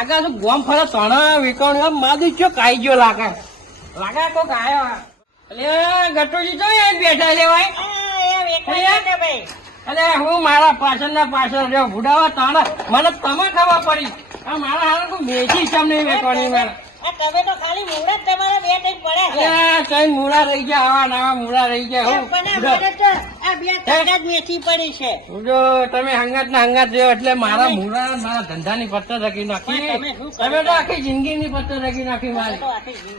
લાગે છે ગોમ ફરે તણા વેકણ માદી ચો કાઈ ગયો લાગે કોક આયો અલે ગટોજી તો એ બેઠા લેવાય અલે હું મારા પાછળ રહ્યો ભૂડાવા તાણા મને તમે ખબર પડી આ મારા હાલ મેથી ચમ નહીં વેકણી મેં તમે તો ખાલી મૂળ જ તમારા બે ત્રણ પડે કઈ મૂળા રહી ગયા આવા નવા મૂળા રહી ગયા આ બે ત્રણ જ મેથી પડી છે જો તમે હંગાત ના હંગાત રહ્યો એટલે મારા મૂળા મારા ધંધા ની પત્તર રાખી નાખી તમે તો આખી જિંદગી ની પત્તર રાખી નાખી મારી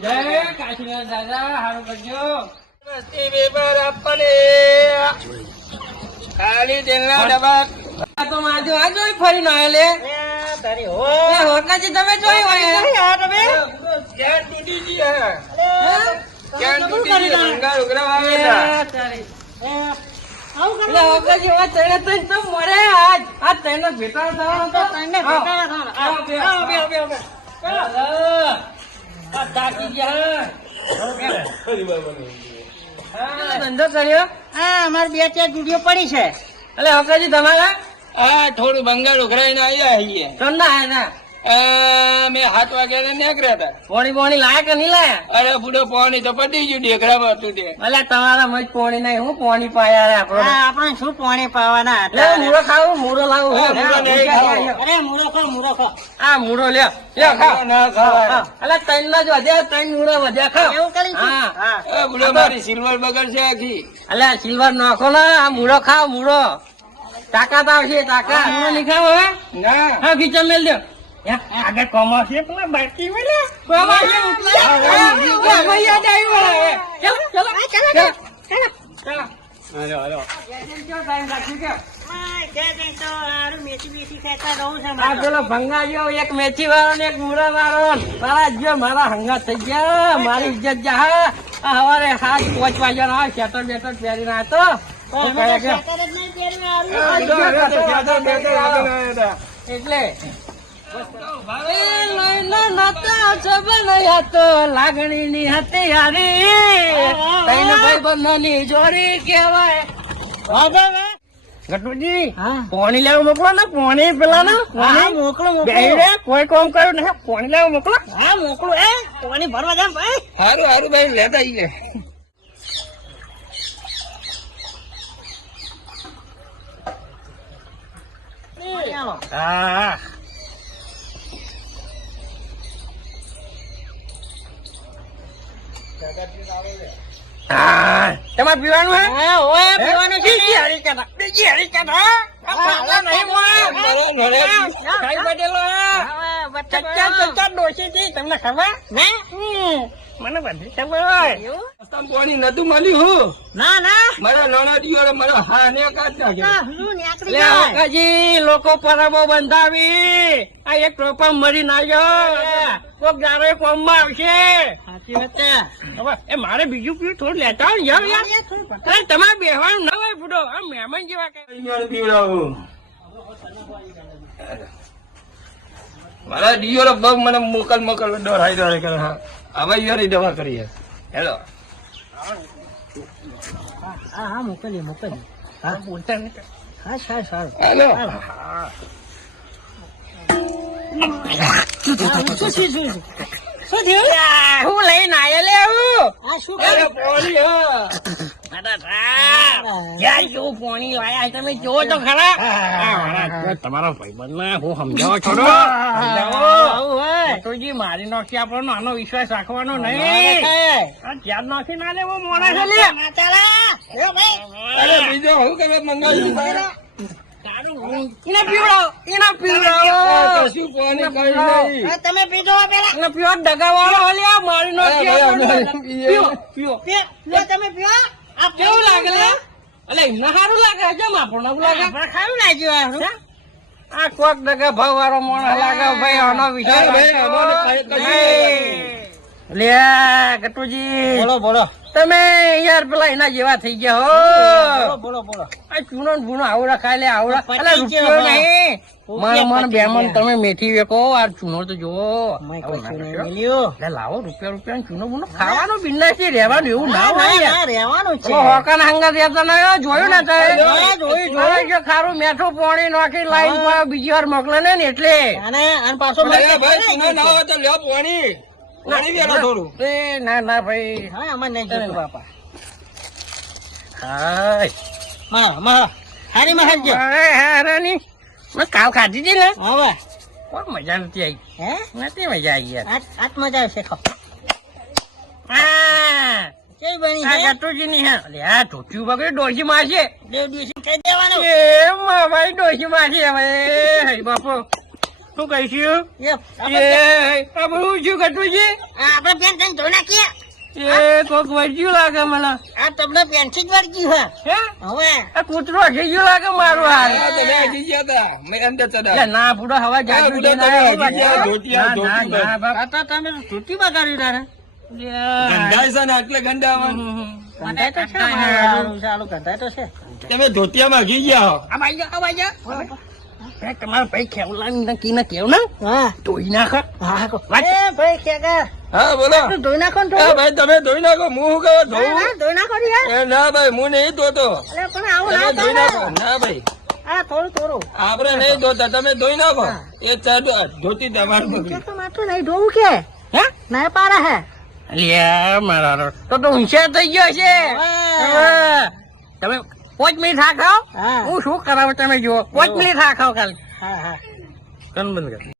જય કાશીનાથ દાદા હારું કરજો ખાલી તેલના ડબ્બા તો માજો આ જોઈ ફરી ના લે હોટલાજી તમે જોઈ હોય તમે ક્યાં તૂટી ગઈ ક્યાં તૂટી ગઈ ગંગા ઉગરા આવે ધંધો કર્યો હા અમારે બે ચાર જુડીઓ પડી છે એટલે હોકાજી તમારા થોડું બંગાળ ઉઘરાઈને આવ્યા છીએ ઠંડા હે ના મેં 7 વાગ્યા નીકળ્યા હતા. પોણી લાયા કે નહીં લાયા અરે બુડો પાણી તો પતી ગયું ઢેકરામાં હતું તે. અલ્યા તમારા મજ પોણી નહીં હું પોણી પાયા આપડે આપણે શું પાણી પાવાના લે મૂળો ખાવું મૂળો લાવું અરે મૂળો ખો આ મૂળો લ્યો ખાવ ના ખાવાય. અલ્યા ત્રણ ના જ વધ્યા ત્રણ મૂળો વધ્યા ખાવ એવું કરી હા બુડો મારી સિલ્વર બગડ છે આખી. અલ્યા સિલ્વર નાખો ને આ મૂળો ખાવ મૂળો તાકાત આવશે તાકાત મૂળો નહીં ખાવ હવે ના હા ખીચા મેલ દો આગળ કોમા છે પેલા બાકી વાળા કોમા છે ઉતલા યાદ આવ્યો પેલો ભંગા જેવો એક મેથી વાળો ને એક મૂળા વાળો મારા જો મારા હંગાત થઈ ગયા મારી ઇજ્જત જા હવારે 7-5 વાગ્યા શેટર બેટર પહેરીને આવ્યો એટલે લાગણી ની હતી હારી જોરી કેવાય ગટુજી પાણી લેવા મોકલો ને પાણી પેલા ને મોકલો કોઈ કામ કર્યું ને પાણી લેવા મોકલો હા મોકલો એ પાણી ભરવા જામ ભાઈ સારું સારું ભાઈ લેતા આવીએ. હા તમારે પીવાનું પીવાનું છે તમને ખબર મને બધી ખબર હોય પાણી નતું મળ્યું હું ના ના મારા નાના દિયોરે મારો હા ને કાઢ નાખ્યો. કાકાજી લોકો પરબો બંધાવી આ એક ટોપા મરી નાખ્યો કોક ગારો કોમ માં આવશે સાચી વાત છે હવે એ મારે બીજું પીવું થોડું લેતા હોય યાર યાર તમારે બેહવાનું ના હોય ફૂટો આ મહેમાન જેવા અહીંયા પીવડાવું. મારા દિયોરે બગ મને મોકલ દોડાઈ કરે. હા હવે યાર દવા કરીએ. હેલો હા મોકલીએ હા બોલતા નહીં હા સારું હેલો શું થયું હું લઈને આયો લે હું આ શું અરે પાણી કેવું પાણી લાયા તમે જોવો તો ખરા તમારા ભાઈબંધ ના હું સમજાવો છોડો સમજાવો મારી નાખી આપણો નાનો વિશ્વાસ રાખવાનો નહીં જ્યાં નાખી ના લેવો મોડા છે લે અરે બીજો હું તમે મંગાવ્યું એના પીવડાવો કશું પાણી કઈ નહીં. તમે પીધો પેલા એના પીવા ડગાવાળો હલ્યા મારી નાખી તમે પીવો આ કેવું લાગે લે એટલે એમને સારું લાગે જેમ આપણને લાગે ખાવું લાગ્યું આ કોક ડગા ભાવ વાળો મોણસ લાગે ભાઈ આનો વિચાર ભાઈ, અમારે કઈ લે ગટુજી બોલો બોલો તમે યાર પેલા એના જેવા થઈ ગયા બોલો હો બોલો બોલો આ ચૂનો ને ભૂનો આવડા ખાય લે આવડા પતી અલા ગયો રૂપિયો હવે. નહીં રૂપિયા મન પતી બેમન ગયા. તમે મેથી વેકો આ ચૂનો તો જોવો મેં આવું કશું ના નહીં કરશો. મળ્યું. લે લાવો રૂપિયા ને ચૂનો બૂનો ખાવાનું બિંદાસથી રહેવાનું એવું ના ના, હોય ના, યાર ના, રહેવાનું છે પેલો હોકાના હંગાત રહેતા ના હોય, જોયું ને તે? હા, જોયું, હવે જો ખારું મેઠું પાણી નાખી લાઈન પર બીજી વાર મોકલે ને એટલે અને આને પાછો અરે ભાઈ ચૂનો ના હોય તો લ્યો પાણી પાણી વેલો થોડું એ ના ભાઈ હા આમાં નહીં જોતું બાપા હાય માં હારી માં હાલજો હારાની મેં કાલ ખાધી હતી ને હવે કોઈ મજા નથી આવી હે નથી મજા આવી યાર આજ મજા આવશે ખો આ કેવી બની આ છે ગટુજીની હે અલે આ ધોતિયું બગડ્યું ડોશી માં છે દેવ દિવસે કહી દેવાનું એ ભાઈ ડોશી માં છે હવે હે બાપુ શું કહીશું આ બધું શું ગટુજી આપણે પેન કઈ ધોઈ નાખીએ એ કોક વળગ્યું લાગે મને આ તમને પેન્સિલ વળગ્યું હે હે હવે આ કૂતરો થઈ ગયો લાગે મારું હાલ આ તો મેં હજી ગયા તા મેં અંદર ચડા એટલે ના પૂરો હવા જાજુ પૂરો જઈને તમે આવ્યો હજી ગયા, બાપુ. ધોતિયા, ના, ના, ધોતિયું ના, બાપ. આ તો તમે ધોતી બગાડી તારે ગંધાય છે ને એટલે ગંધામાં ગંધાય તો છે મારું ચાલુ ગંધાય તો છે તમે ધોતિયામાં ઘી ગયા હો આ બાઈ જા, આ બાઈ જા. એ તમારા ભાઈ ખેવલાની નક્કી કેવ ને હા ધોઈ નાખ હા વાત. એ ભાઈ કેગા હા બોલો તું ધોઈ નાખો ને એ થોડું. ભાઈ તમે ધોઈ નાખો હું શું કહું ધોવું હા, ધોઈ નાખો ને યાર એ ના ભાઈ હું નહીં ધોતો અરે પણ આવું તમે ના ધોઈ નાખો ચાલે. ના ભાઈ હા થોડું થોડું આપણે નહીં ધોતા તમે ધોઈ નાખો એ ધોતી તમારું નીચે બગડી તો માથું નહીં ધોવું કે હે ના પારા હે અલ્યા મારા રો. તો હોશિયાર થઈ ગયો છે હા. હવે તમે 5 મિનિટ હા ખાઓ હા હું શું કરાવું તમે જુઓ 5 મિનિટ હા ખાઓ ખાલી હા હા કન બંધ કર